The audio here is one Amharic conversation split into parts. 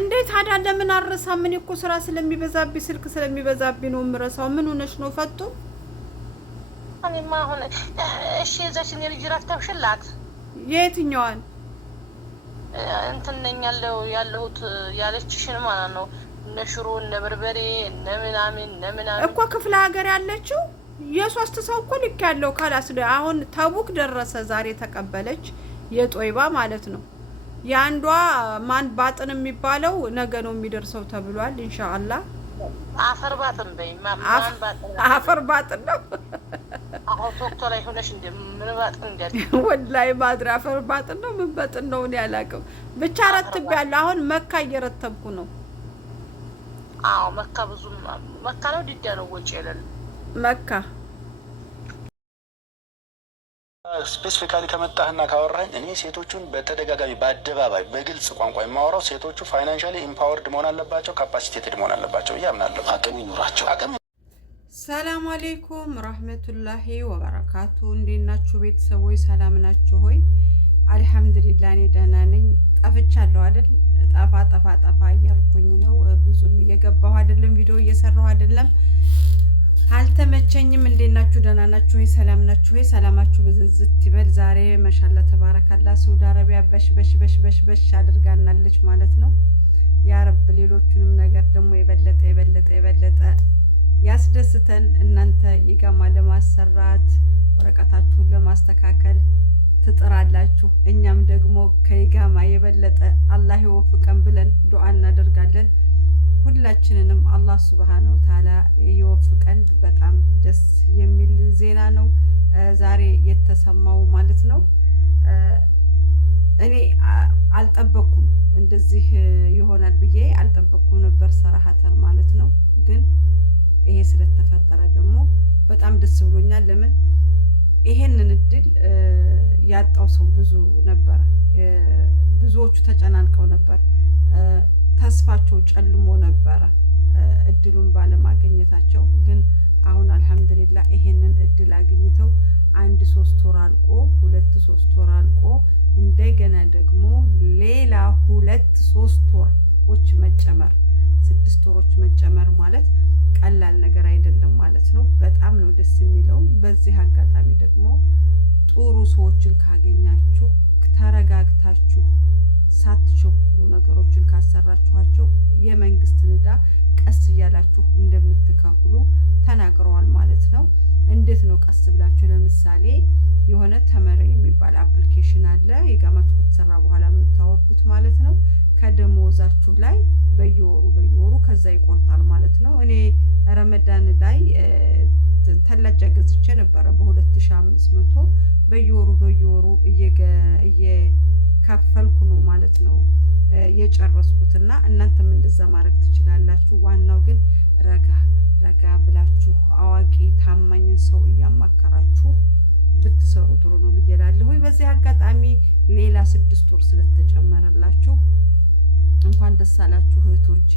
እንዴት ታዲያ ለምን አረሳ? ምን እኮ ስራ ስለሚበዛብኝ ስልክ ስለሚበዛብኝ ነው የምረሳው። ምን ሆነሽ ነው ፈቱ? እኔማ አሁን እሺ እዛችን የልጅ ረፍተሽላት የትኛዋን እንትን ነኝ ያለሁት ያለችሽን ማለት ነው። እነ ሽሮ እነ በርበሬ እነ ምናምን እኮ ክፍለ ሀገር ያለችው የሶስት ሰው እኮ ልክ ያለው ካላስ አሁን ተቡክ ደረሰ። ዛሬ ተቀበለች የጦይባ ማለት ነው። ያንዷ ማን ባጥን የሚባለው ነገ ነው የሚደርሰው ተብሏል። ኢንሻአላህ አፈር ባጥን በይ ማን ባጥን አፈር ባጥን ነው። አሁን ቶክቶ ላይ ሆነሽ ምን ባጥን እንዴት ወላሂ ማድራ አፈር ባጥን ነው ምን ባጥን ነው እኔ አላውቅም። ብቻ ረትቤያለሁ። አሁን መካ እየረተብኩ ነው። አዎ መካ ብዙ መካ ነው ዲዳ ነው ወጪ የለም መካ ስፔሲፊካሊ ከመጣህና ካወራኝ እኔ ሴቶቹን በተደጋጋሚ በአደባባይ በግልጽ ቋንቋ የማወራው ሴቶቹ ፋይናንሻሊ ኢምፓወርድ መሆን አለባቸው፣ ካፓሲቴትድ መሆን አለባቸው እያምናለሁ። አቅም ይኑራቸው። ሰላም አለይኩም ረህመቱላሂ ወበረካቱ። እንዴት ናችሁ ቤተሰቦች? ሰላም ናችሁ ሆይ? አልሐምዱሊላህ እኔ ደህና ነኝ። ጠፍቻለሁ አይደል? ጠፋ እያልኩኝ ነው። ብዙም እየገባሁ አይደለም፣ ቪዲዮ እየሰራሁ አይደለም። አልተመቸኝም። እንዴት ናችሁ? ደህና ናችሁ ሆይ? ሰላም ናችሁ ሆይ? ሰላማችሁ ብዝዝት ይበል። ዛሬ ማሻአላ ተባረካላ ሳውዲ አረቢያ በሽ አድርጋናለች ማለት ነው። ያ ረብ ሌሎቹንም ነገር ደግሞ የበለጠ ያስደስተን። እናንተ ኢቃማ ለማሰራት ወረቀታችሁን ለማስተካከል ትጥራላችሁ። እኛም ደግሞ ከኢቃማ የበለጠ አላህ ይወፍቀን ብለን ዱዓ እናደርጋለን። ሁላችንንም አላህ ሱብሃነሁ ወተዓላ ይወፍቀን። በጣም ደስ የሚል ዜና ነው ዛሬ የተሰማው ማለት ነው። እኔ አልጠበኩም እንደዚህ ይሆናል ብዬ አልጠበኩም ነበር ሰራሐተን ማለት ነው። ግን ይሄ ስለተፈጠረ ደግሞ በጣም ደስ ብሎኛል። ለምን ይሄንን እድል ያጣው ሰው ብዙ ነበር። ብዙዎቹ ተጨናንቀው ነበር። ተስፋቸው ጨልሞ ነበረ እድሉን ባለማግኘታቸው። ግን አሁን አልহামዱሊላህ ይሄንን እድል አግኝተው 1-3 ወር አልቆ 2-3 ወር አልቆ እንደገና ደግሞ ሌላ 2-3 ወሮች መጨመር 6 ወሮች መጨመር ማለት ቀላል ነገር አይደለም ማለት ነው። በጣም ነው ደስ የሚለው። በዚህ አጋጣሚ ደግሞ ጥሩ ሰዎችን ካገኛችሁ ተረጋግታችሁ ሳትቸኩሉ ነገሮችን ካሰራችኋቸው የመንግስትን ዕዳ ቀስ እያላችሁ እንደምትከፍሉ ተናግረዋል ማለት ነው። እንዴት ነው ቀስ ብላችሁ? ለምሳሌ የሆነ ተመረ የሚባል አፕሊኬሽን አለ። ኢቃማችሁ ከተሰራ በኋላ የምታወርዱት ማለት ነው። ከደሞዛችሁ ላይ በየወሩ ከዛ ይቆርጣል ማለት ነው። እኔ ረመዳን ላይ ተላጃ ገዝቼ ነበረ በ2500 በየወሩ እየከፈልኩ ነው ማለት ነው የጨረስኩትና እናንተም እንደዛ ማድረግ ትችላላችሁ። ዋናው ግን ረጋ ብላችሁ አዋቂ ታማኝን ሰው እያማከራችሁ ብትሰሩ ጥሩ ነው ብዬ እላለሁ። በዚህ አጋጣሚ ሌላ 6 ወር ስለተጨመረላችሁ እንኳን ደስ አላችሁ እህቶቼ።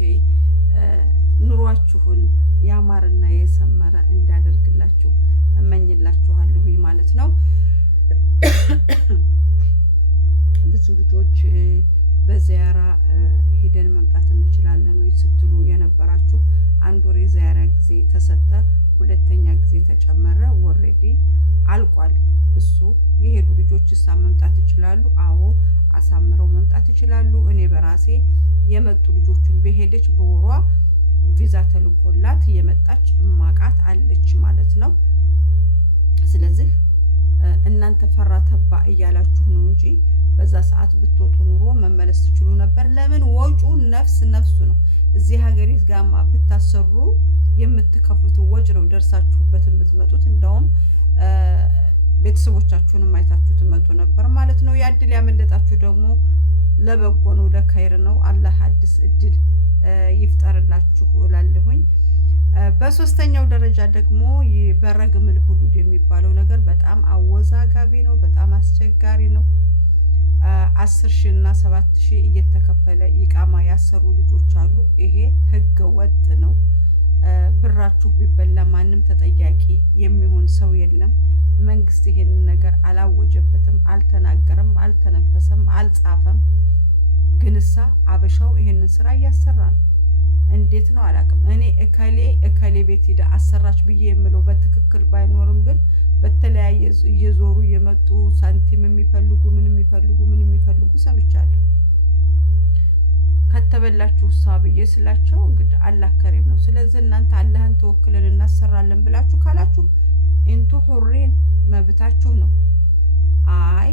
ኑሯችሁን ያማረና የሰመረ እንዳደርግላችሁ እመኝላችኋለሁ ማለት ነው። ብዙ ልጆች በዚያራ ሄደን መምጣት እንችላለን ወይ ስትሉ የነበራችሁ 1 ወር የዚያራ ጊዜ ተሰጠ፣ 2ኛ ጊዜ ተጨመረ። ኦሬዲ አልቋል። እሱ የሄዱ ልጆች መምጣት ይችላሉ። አዎ አሳምረው መምጣት ይችላሉ። እኔ በራሴ የመጡ ልጆችን በሄደች በወሯ ቪዛ ተልኮላት የመጣች እማቃት አለች ማለት ነው። ስለዚህ እናንተ ፈራተባ እያላችሁ ነው እንጂ በዛ ሰዓት ብትወጡ ኑሮ መመለስ ትችሉ ነበር። ለምን ወጪው ነፍሱ ነው። እዚህ ሀገር ይጋማ ብታሰሩ የምትከፍሉት ወጪ ነው ደርሳችሁበት የምትመጡት። እንደውም ቤተሰቦቻችሁንም አይታችሁ ትመጡ ነበር ማለት ነው። ያድል ያመለጣችሁ ደግሞ ለበጎ ነው፣ ለኸይር ነው። አላህ አዲስ እድል ይፍጠርላችሁ እላለሁኝ። በሶስተኛው ደረጃ ደግሞ በረግምል ሁሉድ የሚባለው ነገር በጣም አወዛጋቢ ነው፣ በጣም አስቸጋሪ ነው። 10,000 እና 7,000 እየተከፈለ ኢቃማ ያሰሩ ልጆች አሉ። ይሄ ህገ ወጥ ነው። ብራችሁ ቢበላ ማንም ተጠያቂ የሚሆን ሰው የለም። መንግስት ይሄንን ነገር አላወጀበትም፣ አልተናገረም፣ አልተነፈሰም፣ አልጻፈም። ግን አበሻው ይሄንን ስራ እያሰራ ነው። እንዴት ነው አላውቅም። እኔ እከሌ ቤት ሄዳ አሰራች ብዬ የምለው በትክክል ባይኖርም ግን በተለያየ እየዞሩ የመጡ ሳንቲም የሚፈልጉ ምን የሚፈልጉ ሰምቻለሁ። ከተበላችሁ ብዬ ስላቸው እንግዲህ አላህ ከሪም ነው። ስለዚህ እናንተ አላህን ተወክለን እናሰራለን ብላችሁ ካላችሁ እንቱ ሁሪን መብታችሁ ነው። አይ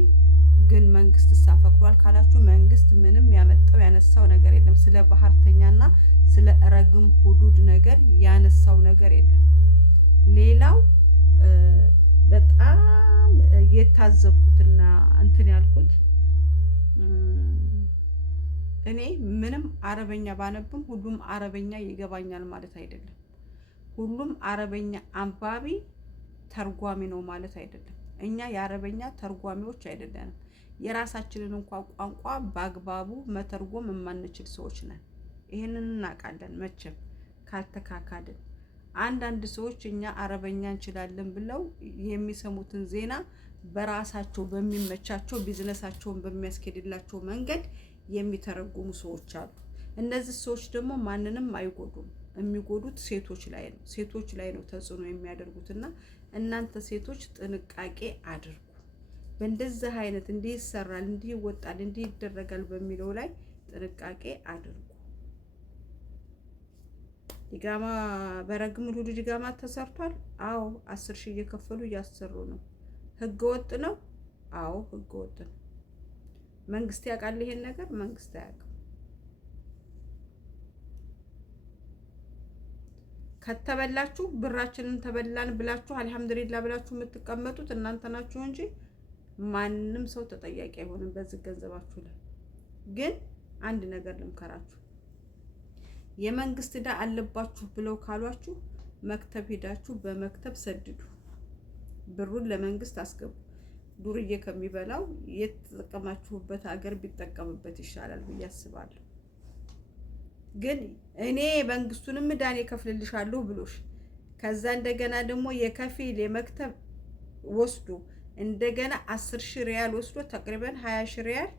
ግን መንግስት ፈቅዷል ካላችሁ መንግስት ምንም ያመጣው ያነሳው ነገር የለም። ስለ ባህርተኛና ስለ ረግም ሁዱድ ነገር ያነሳው ነገር የለም። ሌላው በጣም የታዘብኩትና እንትን ያልኩት እኔ ምንም አረበኛ ባነብም ሁሉም አረበኛ ይገባኛል ማለት አይደለም። ሁሉም አረበኛ አንባቢ ተርጓሚ ነው ማለት አይደለም። እኛ የአረበኛ ተርጓሚዎች አይደለንም። የራሳችንን እንኳን ቋንቋ በአግባቡ መተርጎም የማንችል ሰዎች ነን። ይሄንን እናውቃለን መቼም ካልተካካድን። አንዳንድ ሰዎች እኛ አረበኛ እንችላለን ብለው የሚሰሙትን ዜና በራሳቸው በሚመቻቸው ቢዝነሳቸውን በሚያስኬድላቸው መንገድ የሚተረጉሙ ሰዎች አሉ። እነዚህ ሰዎች ደግሞ ማንንም አይጎዱም። የሚጎዱት ሴቶች ላይ ነው ተጽዕኖ የሚያደርጉትና እናንተ ሴቶች ጥንቃቄ አድርጉ። በእንደዚህ አይነት እንዲህ ይሰራል፣ እንዲህ ይወጣል፣ እንዲህ ይደረጋል በሚለው ላይ ጥንቃቄ አድርጉ። ድጋማ በረግም ሁሉ ድጋማ ተሰርቷል። አዎ 10,000 እየከፈሉ እያሰሩ ነው። ህገ ወጥ ነው። አዎ ህገ ወጥ ነው። መንግስት ያውቃል ይሄን ነገር? መንግስት አያውቅም። ከተበላችሁ ብራችንን ተበላን ብላችሁ አልহামዱሊላህ ብላችሁ የምትቀመጡት እናንተ ናችሁ እንጂ ማንንም ሰው ተጠያቂ አይሆንም በዚህ ገንዘባችሁ ላይ። ግን አንድ ነገር ልምከራችሁ፣ የመንግስት ዕዳ አለባችሁ ብለው ካሏችሁ መክተብ ሄዳችሁ በመክተብ ሰድዱ፣ ብሩን ለመንግስት አስገቡ። ዱርዬ ከሚበላው የተጠቀማችሁበት ሀገር ቢጠቀምበት ይሻላል ብዬ አስባለሁ። ግን እኔ መንግስቱንም ዕዳን ከፍልልሻለሁ ብሎሽ ከዛ እንደገና ደግሞ የከፊል የመክተብ ወስዶ እንደገና 10,000 ሪያል ወስዶ ተቅሪበን 20,000 ሪያል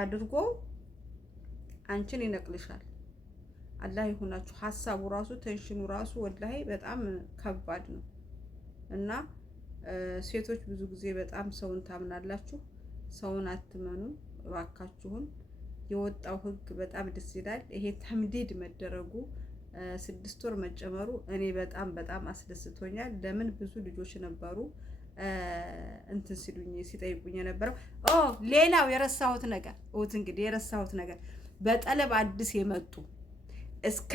አድርጎ አንቺን ይነቅልሻል። አላህ ይሁናችሁ። ሐሳቡ ራሱ ቴንሽኑ ራሱ ወላሂ በጣም ከባድ ነው እና ሴቶች ብዙ ጊዜ በጣም ሰውን ታምናላችሁ። ሰውን አትመኑ እባካችሁን። የወጣው ህግ በጣም ደስ ይላል። ይሄ ተምዲድ መደረጉ 6 ወር መጨመሩ እኔ በጣም አስደስቶኛል። ለምን ብዙ ልጆች ነበሩ እንትን ሲጠይቁኝ የነበረው። ሌላው የረሳሁት ነገር በጠለብ አዲስ የመጡ እስከ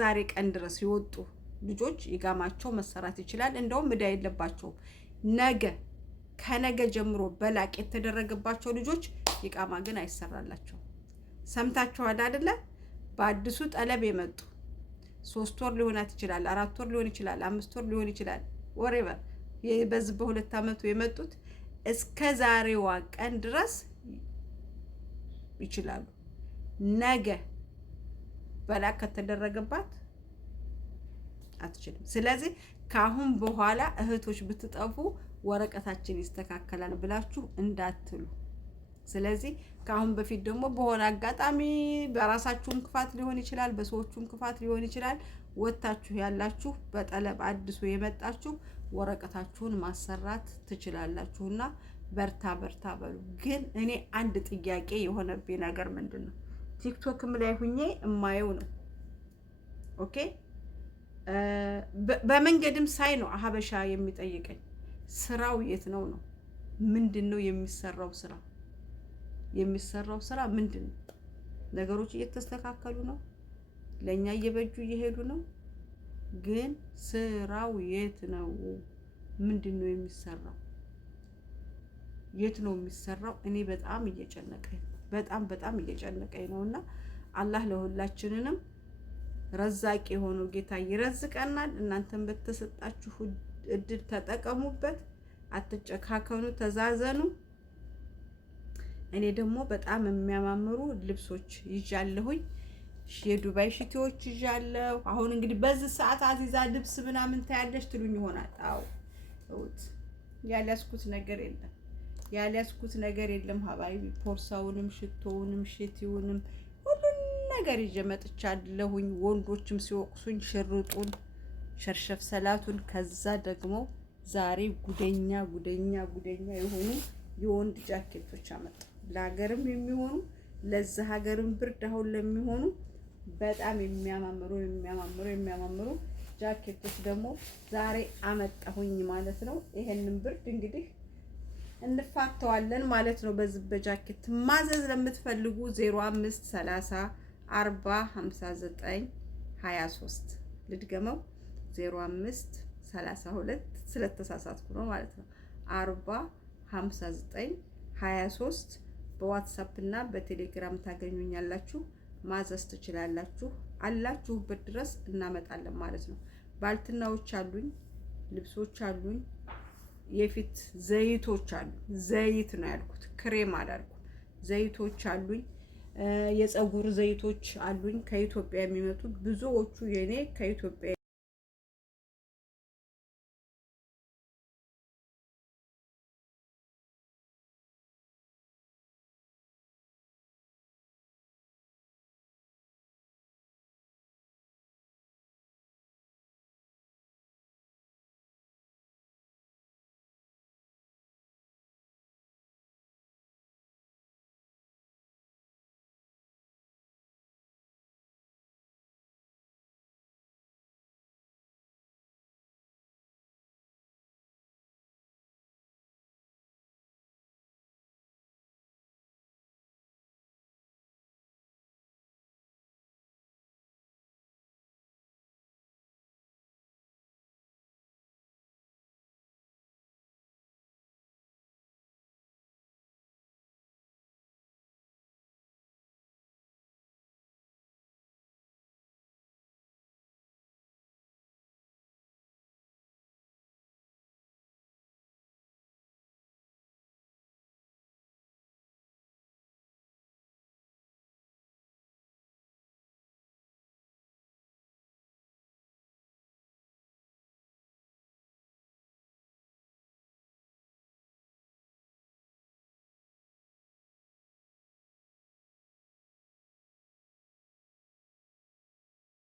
ዛሬ ቀን ድረስ የወጡ ልጆች ይጋማቸው መሰራት ይችላል። እንደውም ዕዳ የለባቸውም። ከነገ ጀምሮ በላቅ የተደረገባቸው ልጆች ይቃማ ግን አይሰራላቸው። ሰምታችኋል አይደለ? በአዲሱ ጠለብ የመጡ 3 ወር ሊሆናት ይችላል፣ 4 ወር ሊሆን ይችላል፣ 5 ወር ሊሆን ይችላል። ወሬቨር በዚህ በ2 አመቱ የመጡት እስከ ዛሬዋ ቀን ድረስ ይችላሉ። ነገ በላቅ ከተደረገባት አትችልም። ስለዚህ ካሁን በኋላ እህቶች ብትጠፉ ወረቀታችን ይስተካከላል ብላችሁ እንዳትሉ። ስለዚህ ካሁን በፊት ደግሞ በሆነ አጋጣሚ በራሳችሁም ክፋት ሊሆን ይችላል፣ በሰዎቹም ክፋት ሊሆን ይችላል፣ ወጣችሁ ያላችሁ በጠለብ አዲሱ የመጣችሁ ወረቀታችሁን ማሰራት ትችላላችሁና በርታ በሉ። ግን እኔ አንድ ጥያቄ የሆነብኝ ነገር ምንድነው ቲክቶክም ላይ ሁኜ እማየው ነው። ኦኬ በመንገድም ሳይ ነው ሀበሻ የሚጠይቀኝ ስራው የት ነው? ምንድነው የሚሰራው ስራ? ምንድነው? ነገሮች እየተስተካከሉ ነው፣ ለኛ እየበጁ እየሄዱ ነው። ግን ስራው የት ነው? ምንድነው የሚሰራው? የት ነው የሚሰራው? እኔ በጣም እየጨነቀኝ ነውና አላህ ለሁላችንንም ረዛቂ የሆነው ጌታ ይረዝቀናል። እናንተም በተሰጣችሁ እድል ተጠቀሙበት፣ አትጨካከኑ፣ ተዛዘኑ። እኔ ደግሞ በጣም የሚያማምሩ ልብሶች ይዣለሁኝ፣ የዱባይ ሽቲዎች ይዣለሁ። አሁን እንግዲህ በዚህ ሰዓት አዚዛ ልብስ ምናምን ታያለሽ ትሉኝ ይሆናል። አዎ እውት ያልያዝኩት ነገር የለም። ያልያዝኩት ነገር የለም ሀባይቢ። ፖርሳውንም፣ ሽቶውንም፣ ሽቲውንም ሁሉን ነገር ይዤ መጥቻለሁኝ። ወንዶችም ሲወቅሱኝ ሽርጡን፣ ሸርሸፍ ሰላቱን። ከዛ ደግሞ ዛሬ ጉደኛ የሆኑ የወንድ ጃኬቶች አመጣ። ለሀገርም የሚሆኑ ለዛ ሀገርም ብርድ አሁን ለሚሆኑ በጣም የሚያማምሩ ጃኬቶች ደግሞ ዛሬ አመጣሁኝ ማለት ነው። ይሄንን ብርድ እንግዲህ እንፋተዋለን ማለት ነው። በዚህ በጃኬት ማዘዝ ለምትፈልጉ 05 30 40 59 23 ልድገመው 05 32 ስለተሳሳትኩ ነው ማለት ነው 40 59 23 በዋትስአፕ እና በቴሌግራም ታገኙኛላችሁ። ማዘዝ ትችላላችሁ። አላችሁበት ድረስ እናመጣለን ማለት ነው። ባልትናዎች አሉኝ፣ ልብሶች አሉኝ፣ የፊት ዘይቶች አሉ። ዘይት ነው ያልኩት፣ ክሬም አላልኩም። ዘይቶች አሉኝ፣ የፀጉር ዘይቶች አሉኝ ከኢትዮጵያ የሚመጡ ብዙዎቹ የኔ ከኢትዮጵያ